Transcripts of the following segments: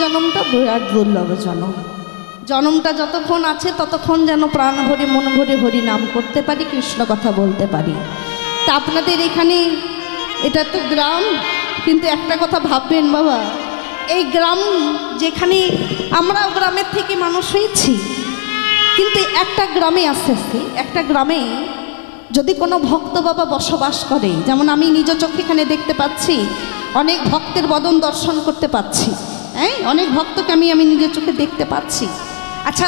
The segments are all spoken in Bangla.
জন্মটা বিরাট দুর্লভ জন্ম। জন্মটা যতক্ষণ আছে ততক্ষণ যেন প্রাণ ভরে মন ভরে হরি নাম করতে পারি, কৃষ্ণ কথা বলতে পারি। তা আপনাদের এখানে এটা তো গ্রাম, কিন্তু একটা কথা ভাববেন বাবা, এই গ্রাম যেখানে আমরাও গ্রামের থেকে মানুষ হয়েছি, কিন্তু একটা গ্রামে আস্তে আস্তে একটা গ্রামে যদি কোনো ভক্ত বাবা বসবাস করে, যেমন আমি নিজ চোখে এখানে দেখতে পাচ্ছি, অনেক ভক্তের বদন দর্শন করতে পাচ্ছি, হ্যাঁ, অনেক ভক্তকে আমি নিজের চোখে দেখতে পাচ্ছি। আচ্ছা,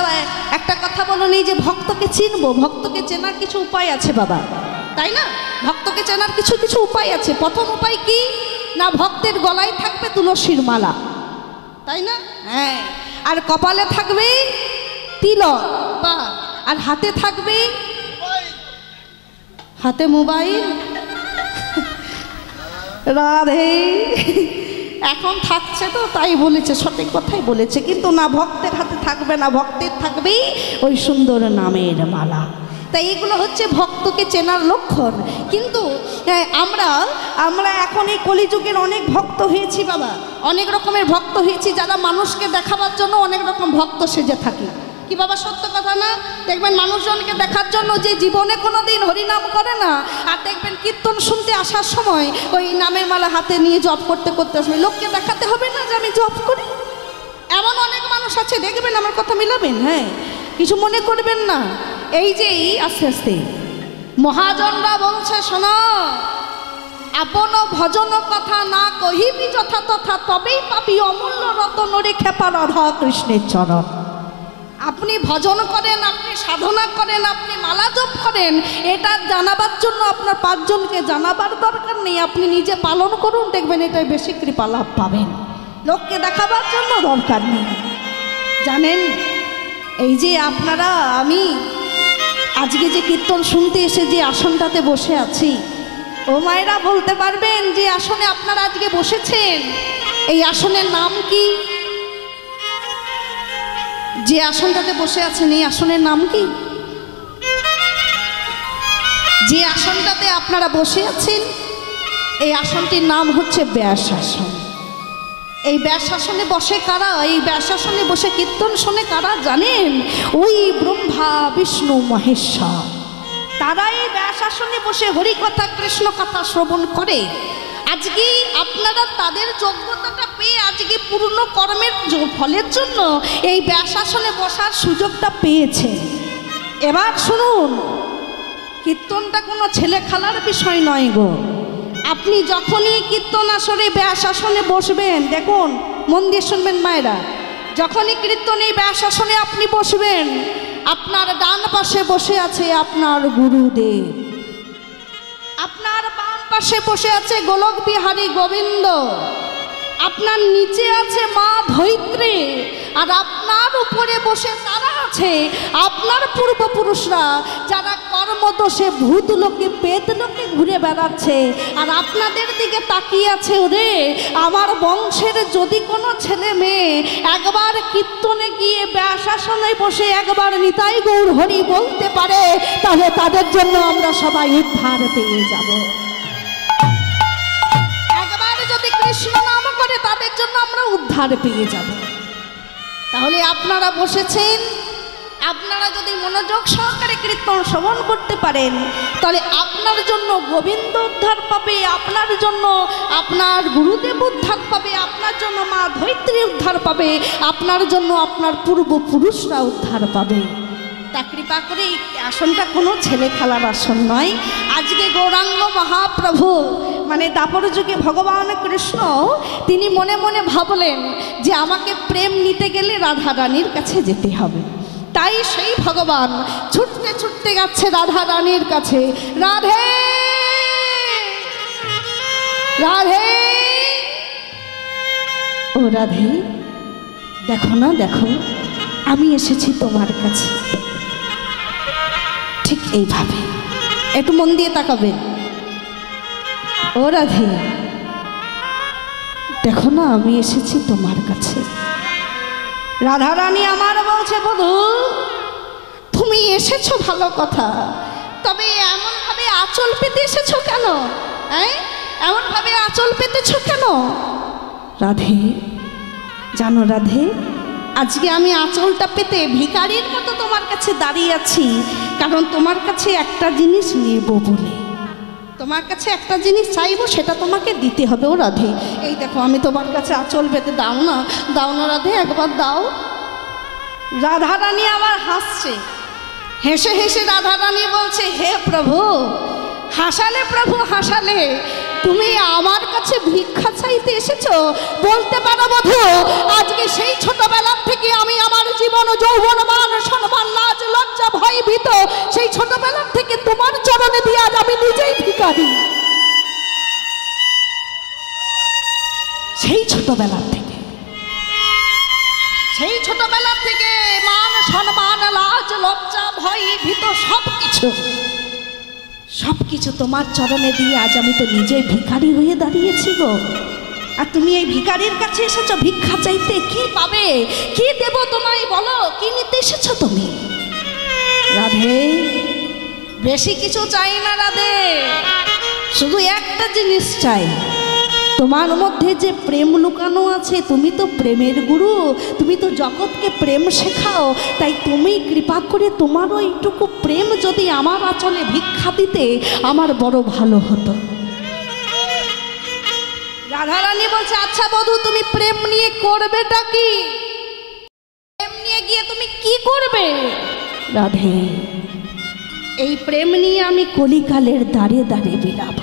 একটা কথা বলো নেই যে ভক্তকে চিনবো, ভক্তকে চেনার কিছু উপায় আছে বাবা, তাই না? ভক্তকে চেনার কিছু কিছু উপায় আছে। প্রথম উপায় কি না, ভক্তের গলায় থাকবে তুলসীর মালা, তাই না? হ্যাঁ, আর কপালে থাকবে তিলক, বা আর হাতে থাকবে, হাতে মোবাইল। রাধে এখন থাকছে তো তাই বলেছে, সঠিক কথাই বলেছে, কিন্তু না, ভক্তের হাতে থাকবে না, ভক্তের থাকবে ওই সুন্দর নামের মালা। তাই এগুলো হচ্ছে ভক্তকে চেনার লক্ষণ। কিন্তু আমরা এখন এই কলিযুগের অনেক ভক্ত হয়েছি বাবা, অনেক রকমের ভক্ত হয়েছি, যারা মানুষকে দেখাবার জন্য অনেক রকম ভক্ত সেজে থাকি। কি বাবা, সত্য কথা না? দেখবেন মানুষজনকে দেখার জন্য যে জীবনে কোনো দিন হরিনাম করে না, আর দেখবেন কীর্তন শুনতে আসার সময় ওই নামের মালা হাতে নিয়ে জপ করতে করতে আসবে, লোককে দেখাতে হবে না যে আমি জপ করি। এমন অনেক মানুষ আছে, দেখবেন, আমার কথা মিলাবেন, হ্যাঁ, কিছু মনে করবেন না। এই যে আস্তে আস্তে মহাজনরা বলছে, শোনো, আপন ভজন কথা না কহিবি যথা তথা, তবেই পাবি অমূল্য রতন রে খেপা রাধা কৃষ্ণের চরণ। আপনি ভজন করেন, আপনি সাধনা করেন, আপনি মালা জপ করেন, এটা জানাবার জন্য আপনার পাঁচজনকে জানাবার দরকার নেই, আপনি নিজে পালন করুন, দেখবেন এটাই বেশি কৃপা লাভ পাবেন, লোককে দেখাবার জন্য দরকার নেই। জানেন, এই যে আপনারা, আমি আজকে যে কীর্তন শুনতে এসে যে আসনটাতে বসে আছি, ও মায়েরা বলতে পারবেন যে আসনে আপনারা আজকে বসেছেন, এই আসনের নাম কি? যে আসনটাতে বসে আছেন এই আসনের নাম কি? যে আসনটাতে আপনারা বসে আছেন এই আসনটির নাম হচ্ছে ব্যাসাসন। এই ব্যাসাসনে বসে কারা? এই ব্যাসাসনে বসে কীর্তন শোনে কারা জানেন? ওই ব্রহ্মা বিষ্ণু মহেশ্বর, তারা এই ব্যাসাসনে বসে হরিকথা কৃষ্ণ কথা শ্রবণ করে। আজকে আপনারা তাদের যোগ্যতাটা পেয়ে আজকে পূর্ণ কর্মের ফলের জন্য এই ব্যাসাসনে বসার সুযোগটা পেয়েছে। এবার শুনুন, কীর্তনটা কোনো ছেলে খেলার বিষয় নয় গো। আপনি যখনই কীর্তন আসরে ব্যাসাসনে বসবেন, দেখুন, মন দিয়ে শুনবেন মায়েরা, যখনই কীর্তন এই ব্যাসাসনে আপনি বসবেন, আপনার ডান পাশে বসে আছে আপনার গুরুদেব, আপনার বাম পাশে বসে আছে গোলক বিহারী গোবিন্দ, আপনার নিচে আছে মা ধৈত্রী, আর আপনার উপরে বসে তারা আছে আপনার পূর্বপুরুষরা, যারা কর্মদোষে ভূত লোকে পেত লোকে ঘুরে বেড়াচ্ছে, আর আপনাদের দিকে তাকিয়ে আছে, ওরে আমার বংশের যদি কোনো ছেলে মেয়ে একবার কীর্তনে গিয়ে ব্যাসাসনে বসে একবার নিতাই গৌর হরি বলতে পারে, তাহলে তাদের জন্য আমরা সবাই উদ্ধার পেয়ে যাব। একবার যদি কৃষ্ণ নাম করে তাদের জন্য আমরা উদ্ধার পেয়ে যাব। তাহলে আপনারা বসেছেন, আপনারা যদি মনোযোগ সহকারে কীর্তন শ্রবণ করতে পারেন, তাহলে আপনার জন্য গোবিন্দ উদ্ধার পাবে, আপনার জন্য আপনার গুরুদেব উদ্ধার পাবে, আপনার জন্য মা ধৈত্রী উদ্ধার পাবে, আপনার জন্য আপনার পূর্বপুরুষরা উদ্ধার পাবে। তা কৃপা করে এই আসনটা কোনো ছেলে খেলার আসন নয়। আজকে গৌরাঙ্গ মহাপ্রভু মানে দাপর যুগে ভগবান কৃষ্ণ তিনি মনে মনে ভাবলেন যে আমাকে প্রেম নিতে গেলে রাধা রানীর কাছে যেতে হবে। তাই সেই ভগবান ছুটতে ছুটতে যাচ্ছে রাধা রানীর কাছে। রাধে রাধে, ও রাধে, দেখো না, দেখো আমি এসেছি তোমার কাছে। ঠিক এইভাবে একটু মন দিয়ে তাকাবেন। ও রাধে, দেখো না আমি এসেছি তোমার কাছে। রাধা রানী আমার বলছে, বধূ তুমি এসেছো ভালো কথা, তবে এমনভাবে আঁচল পেতে এসেছো কেন? এমনভাবে আঁচল পেতেছো কেন? রাধে, জানো রাধে, আজকে আমি আঁচলটা পেতে ভিখারির মতো তোমার কাছে দাঁড়িয়ে আছি, কারণ তোমার কাছে একটা জিনিস নেব বলে। তোমার কাছে একটা জিনিস চাইবো, সেটা তোমাকে দিতে হবে। ও রাধে, এই দেখো আমি তোমার কাছে আঁচল পেতে, দাও না, দাও না রাধে, একবার দাও। রাধারানী আবার হাসছে, হেসে হেসে রাধারানী বলছে, হে প্রভু, হাসালে প্রভু হাসালে, তুমি আমার কাছে ভিক্ষা চাইতে এসেছো? বলতে পারো বধূ, আজকে সেই ছোটবেলার থেকে আমি আমার জীবন, যৌবন, মান, সম্মান, লাজ, লজ্জা, ভয়, ভীত, সেই ছোটবেলার থেকে তোমার চরণে দিয়ে আজ আমি নিজেই ভিখারি। সেই ছোটবেলার থেকে, সেই ছোটবেলার থেকে মান, সম্মান, লাজ, লজ্জা, ভয়, ভীত সবকিছু তোমার চরণে দিয়ে আজ আমি তো নিজে ভিখারি হয়ে দাঁড়িয়েছি গো। আর তুমি এই ভিখারির কাছে এসেছো ভিক্ষা চাইতে, কি পাবে, কি দেব তোমায় বলো, কি নিতে এসেছো তুমি? রাধে, বেশি কিছু চাই না রাধে, শুধু একটা জিনিস চাই, তোমার মধ্যে যে প্রেম লুকানো আছে, তুমি তো প্রেমের গুরু, তুমি তো জগৎকে প্রেম শেখাও, তাই তুমি কৃপা করে তোমার ওইটুকু প্রেম যদি আমার আঁচলে ভিক্ষা দিতে, আমার বড় ভালো হতো। রাধারানী বলছে, আচ্ছা বধূ, তুমি প্রেম নিয়ে করবেটা কি? প্রেম নিয়ে গিয়ে তুমি কি করবে? রাধে, এই প্রেম নিয়ে আমি কলিকালের দাঁড়ে দাঁড়ে বিলাপ,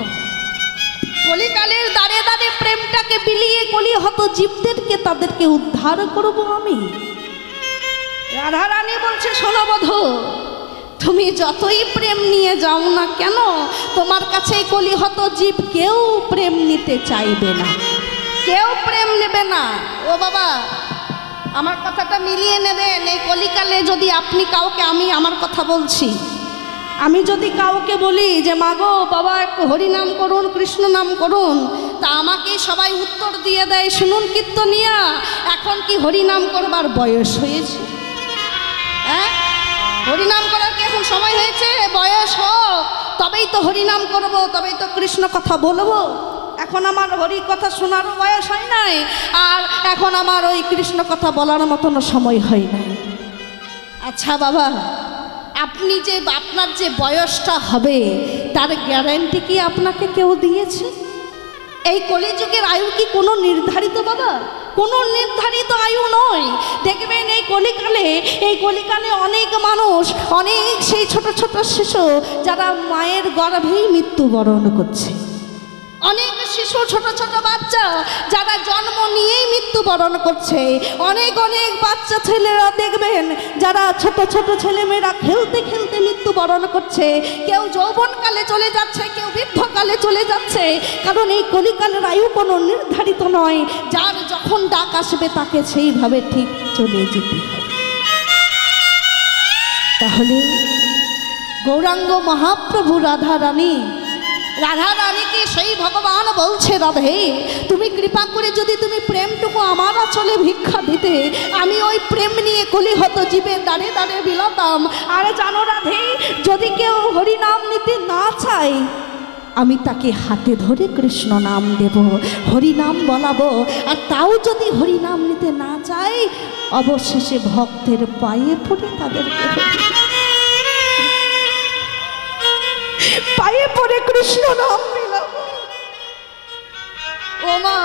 কলিকালের দাঁড়ে দাঁড়ে প্রেমটাকে বিলিয়ে কলিহত জীবদেরকে, তাদেরকে উদ্ধার করব আমি। রাধারানী বলছে, শোনো বধূ, তুমি যতই প্রেম নিয়ে যাও না কেন, তোমার কাছে কলিহত জীব কেউ প্রেম নিতে চাইবে না, কেউ প্রেম নেবে না। ও বাবা, আমার কথাটা মিলিয়ে নেবেন। এই কলিকালে যদি আপনি কাউকে, আমি আমার কথা বলছি, আমি যদি কাউকে বলি যে মাগো বাবা একটু হরিনাম করুন, কৃষ্ণ নাম করুন, তা আমাকে সবাই উত্তর দিয়ে দেয়, শুনুন কীর্তনিয়া, এখন কি হরিনাম করবার বয়স হয়েছে? হ্যাঁ, হরিনাম করার কি এখন সময় হয়েছে? বয়স হোক, তবেই তো হরিনাম করব, তবেই তো কৃষ্ণ কথা বলবো। এখন আমার হরি কথা শোনারও বয়স হয় নাই, আর এখন আমার ওই কৃষ্ণ কথা বলার মতন সময় হয় নাই। আচ্ছা বাবা, আপনি যে আপনার যে বয়সটা হবে, তার গ্যারান্টি কি আপনাকে কেউ দিয়েছে? এই কলিযুগের আয়ু কি কোনো নির্ধারিত বাবা? কোনো নির্ধারিত আয়ু নয়। দেখবেন এই কলিকালে অনেক মানুষ, অনেক সেই ছোট ছোট শিশু যারা মায়ের গর্ভেই মৃত্যুবরণ করছে, অনেক শিশু, ছোট ছোট বাচ্চা যারা জন্ম নিয়েই মৃত্যুবরণ করছে, অনেক অনেক বাচ্চা ছেলেরা দেখবেন যারা ছোট ছোট ছেলেমেয়েরা খেলতে খেলতে মৃত্যুবরণ করছে, কেউ যৌবনকালে চলে যাচ্ছে, কেউ বৃদ্ধকালে চলে যাচ্ছে। কারণ এই কলিকালের আয়ু কোনো নির্ধারিত নয়, যার যখন ডাক আসবে তাকে সেইভাবে ঠিক চলে যেতে হবে। তাহলে গৌরাঙ্গ মহাপ্রভু রাধারানীকে সেই ভগবান বলছে, রাধে তুমি কৃপা করে যদি তুমি প্রেমটুকু আমার আঁচলে ভিক্ষা দিতে, আমি ওই প্রেম নিয়ে কলিহত জীবের দাঁড়ে দাঁড়ে বিলাতাম। আর জানো রাধে, যদি কেউ হরিনাম নিতে না চায়, আমি তাকে হাতে ধরে কৃষ্ণ নাম দেব, হরিনাম বলাবো। আর তাও যদি হরিনাম নিতে না চায়, অবশেষে ভক্তের পায়ে পড়ে তাদেরকে পায়ে পড়ে কৃষ্ণ নাম বিলাবো। ও মা,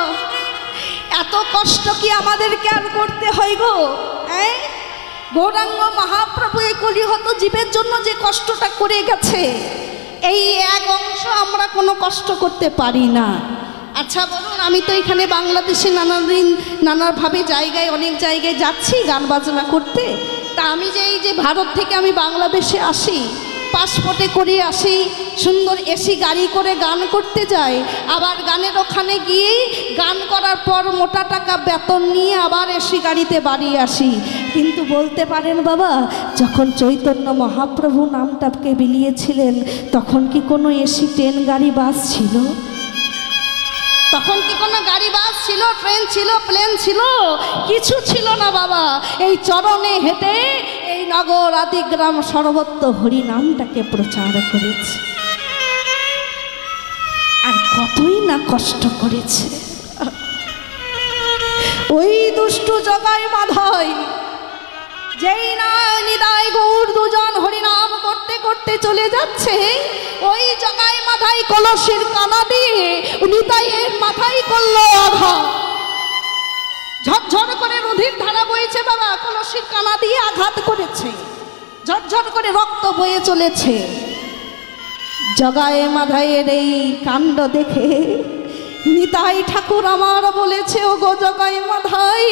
এত কষ্ট কি আমাদেরকে আর করতে হয় গো? গৌরাঙ্গ মহাপ্রভু এই কলিহত জীবের জন্য যে কষ্টটা করে গেছে, এই এক অংশ আমরা কোনো কষ্ট করতে পারি না। আচ্ছা বলুন, আমি তো এখানে বাংলাদেশে নানাভাবে জায়গায়, অনেক জায়গায় যাচ্ছি গান বাজনা করতে, তা আমি যে এই যে ভারত থেকে আমি বাংলাদেশে আসি, পাসপোর্টে করে আসি, সুন্দর এসি গাড়ি করে গান করতে যাই, আবার গানের ওখানে গিয়েই গান করার পর মোটা টাকা বেতন নিয়ে আবার এসি গাড়িতে বাড়ি আসি। কিন্তু বলতে পারেন বাবা, যখন চৈতন্য মহাপ্রভু নামটাকে বিলিয়েছিলেন, তখন কি কোনো এসি ট্রেন গাড়ি বাস ছিল? তখন কি কোনো গাড়ি বাস ছিল, ট্রেন ছিল, প্লেন ছিল? কিছু ছিল না বাবা। এই চরণে হেঁটে এই নগর আদি গ্রাম সর্বত্র হরি নামটাকে প্রচার করেছে, আর কতই না কষ্ট করেছে। ওই দুষ্টু জগাই মাধাই যেই না নিদাই গৌর দুজন হরিনাম করতে করতে চলে যাচ্ছে, ওই জগাই মাথায় কলসির কানা দিয়ে নিতাইয়ের মাথায় করলো আঘাত। ঝরঝর করে নদীর ধারা বইছে বাবা, কলসির কানা দিয়ে আঘাত করেছে, ঝরঝর করে রক্ত বয়ে চলেছে। জগাই মাধাইয়ের এই কাণ্ড দেখে নিতাই ঠাকুর আমার বলেছে, ও গো জগাই মাধাই,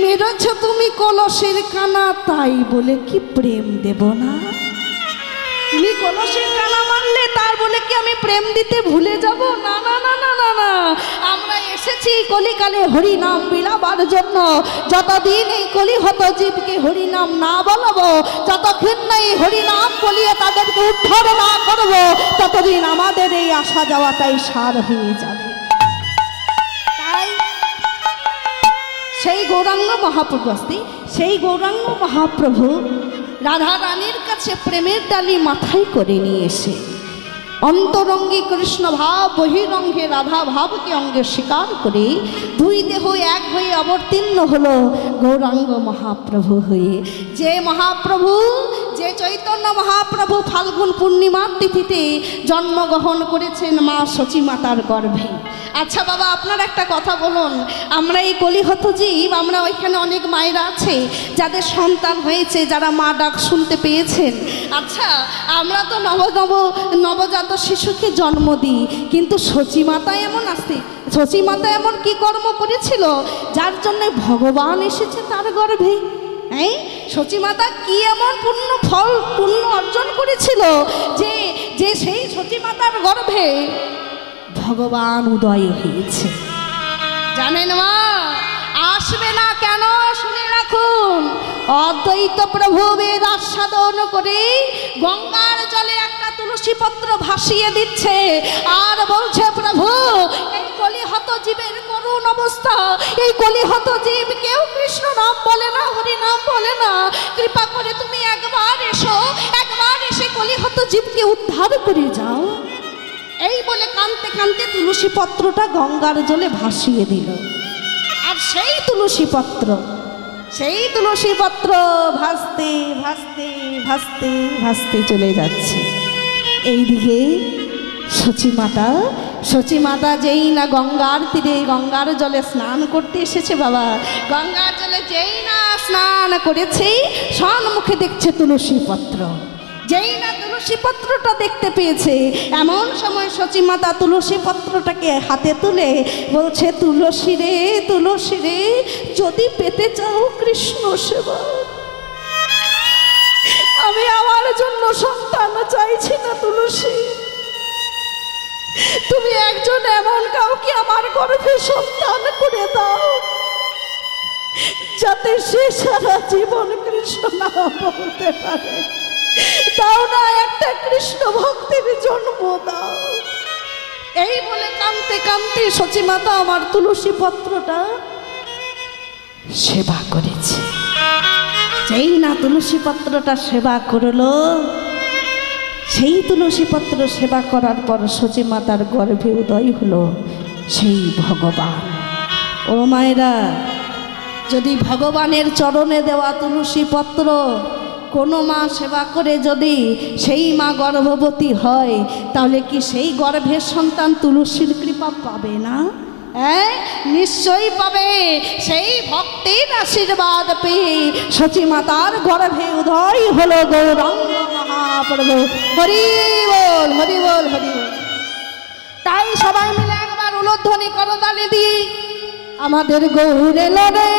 মেরেছ তুমি কলসের কানা, তাই বলে কি প্রেম দেব না? তুমি কলসের কানা মারলে তার বলে কি আমি প্রেম দিতে ভুলে যাব? না না না না না না, আমরা এসেছি কলিকালে হরিনাম বিলাবার জন্য। যতদিন এই কলিহত জীবকে হরিনাম না বলবো, যতক্ষণ না এই হরিনাম বলিয়ে তাদেরকে উদ্ধার না করবো, ততদিন আমাদের এই আসা যাওয়াটাই সার হয়ে যাবে। সেই গৌরাঙ্গ মহাপ্রভু আসতে, সেই গৌরাঙ্গ মহাপ্রভু রাধা রানীর কাছে প্রেমের ডালি মাথায় করে নিয়ে এসে অন্তরঙ্গে কৃষ্ণ ভাব, বহিরঙ্গে রাধা ভাবকে অঙ্গে স্বীকার করে দুই দেহ এক হয়ে অবতীর্ণ হলো গৌরাঙ্গ মহাপ্রভু হয়ে। যে মহাপ্রভু, যে চৈতন্য মহাপ্রভু ফাল্গুন পূর্ণিমার তিথিতে জন্মগ্রহণ করেছেন মা সচী মাতার গর্ভে। আচ্ছা বাবা, আপনার একটা কথা বলুন, আমরা এই কলিহত জীব, আমরা ওইখানে অনেক মায়েরা আছে যাদের সন্তান হয়েছে, যারা মা ডাক শুনতে পেয়েছেন। আচ্ছা, আমরা তো নবজাত শিশুকে জন্ম দিই, কিন্তু সচী মাতা এমন আছে, সচী মাতা এমন কি কর্ম করেছিল যার জন্য ভগবান এসেছে তার গর্ভে? হ্যাঁ, সচী মাতা কি এমন পুণ্য অর্জন করেছিল যে যে সেই সচী মাতার গর্ভে ভগবান উদয় হয়েছে? জানেন মা, আসবে না কেন শুনে রাখুন। অদ্বৈত প্রভু বেদ আস্বাদন করে গঙ্গার জলে একটা তুলসী পত্র ভাসিয়ে দিচ্ছে আর বলছে, প্রভু এই কলিহত জীবের করুণ অবস্থা, এই কলিহত জীব কেউ কৃষ্ণ নাম বলে না, হরি নাম বলে না, কৃপা করে তুমি একবার এসো, একবার এসে কলিহত জীবকে উদ্ধার করে যাও। এই বলে কাঁদতে কাঁদতে তুলসী পত্রটা গঙ্গার জলে ভাসিয়ে দিল। আর সেই তুলসী পত্র ভাসতে ভাসতে ভাসতে ভাসতে চলে যাচ্ছে। এইদিকে সচী মাতা যেই না গঙ্গার তীরে গঙ্গার জলে স্নান করতে এসেছে বাবা, গঙ্গার জলে যেই না স্নান করেছে, সম্মুখে দেখছে তুলসী পত্র। যেই না তুলসী পত্রটা দেখতে পেয়েছে, এমন সময় সচী মাতা তুলসী পত্রটাকে হাতে তুলে বলছে, তুলসী রে তুলসী রে, যদি পেতে চাও কৃষ্ণ সেবা, আমি আমার জন্য সন্তান চাইছি না তুলসী, তুমি একজন এমন কাউকে আমার গর্ভে সন্তান করে দাও যাতে সে সারা জীবন কৃষ্ণ নাম বলতে পারে। তাও না একটা কৃষ্ণ ভক্তের জন্ম দাও। এই বলে কাঁদতে কাঁদতে সচী মাতা আমার তুলসী পত্রটা সেবা করেছে। যেই না তুলসী পত্রটা সেবা করলো, সেই তুলসী পত্র সেবা করার পর সচী মাতার গর্ভে উদয় হলো সেই ভগবান। ও মায়েরা, যদি ভগবানের চরণে দেওয়া তুলসী পত্র কোনো মা সেবা করে যদি সেই মা গর্ভবতী হয়, তাহলে কি সেই গর্ভের সন্তান তুলসীর কৃপা পাবে না? হ্যাঁ, নিশ্চয়ই পাবে। সেই ভক্তের আশীর্বাদ পেয়ে সচী মাতার গর্ভে উদয় হলো গৌরাঙ্গ মহাপ্রভু। হরি বল হরি বল হরি বল। তাই সবাই মিলে একবার উলধ্বনি করতালি দিয়ে আমাদের গৌর এলো রে,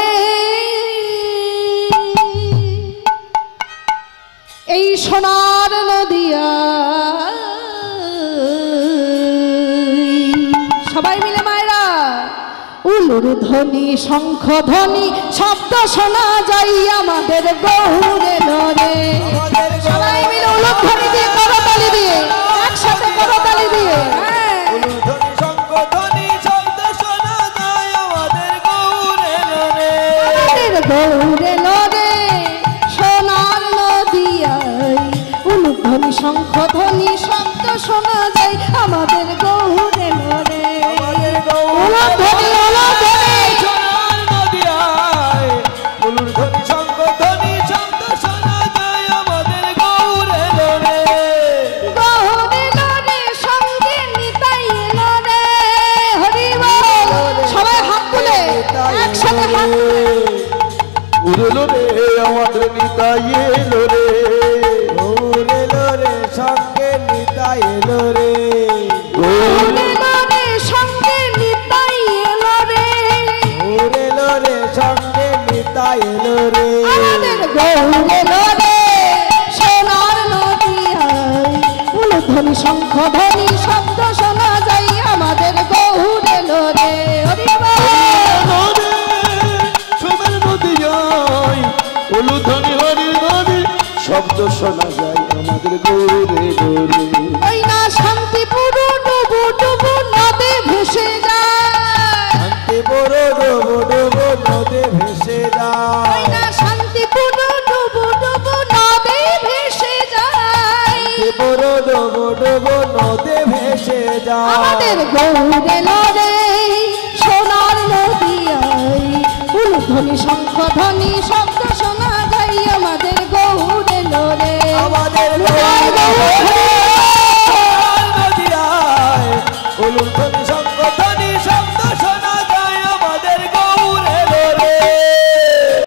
এই সোনার নদিয়া। সবাই মিলে মায়েরা উলুর ধ্বনি শঙ্খ ধ্বনি শব্দ শোনা যাই আমাদের গৌর এলো রে। সবাই মিলে উলুর ধ্বনি দিয়ে করতালি দিয়ে, একসাথে করতালি দিয়ে, গৌর এলো রে সোনার নদিয়ায়, উলুর ধ্বনি শঙ্খ ধ্বনি শব্দ শোনা যায় আমাদের গৌর এলো রে। উলুর ধ্বনি সোনার নদিয়ায়, গৌর এলো রে আমাদের নিতাই এলো রে, গৌর এলো রে সঙ্গে নিতাই এলো রে, গৌর এলো রে সঙ্গে নিতাই এলো রে, গৌর এলো রে সঙ্গে নিতাই এলো রে, আমাদের গৌর এলো রে সোনার নদিয়ায়, উলুধ্বনি শঙ্খ ধ্বনি শব্দ শোনা যায়, আমাদের গৌর এলো রে। হরি বল। সোনার নদী যায় উলুধ্বনি হরির ধ্বনি শব্দ শোনা যায়, আমাদের গৌর এলো রে। ওই না শান্তিপুর ডুবু ডুবু নদে ভেসে যায়, শান্তি বড় ডোবো ডোবো নদে ভেসে ওই যায়, না শান্তিপুর ডুবু ডুবু নদে ভেসে যায়, শান্তি বড় ডোবো ডোবো নদে ভেসে যায়, আমাদের গৌর এলো রে সোনার নদিয়ায়, উলুধ্বনি শঙ্খ ধ্বনি শব্দ শোনা যায়, আমাদের গৌর এলো রে। আমাদের জয় গৌর।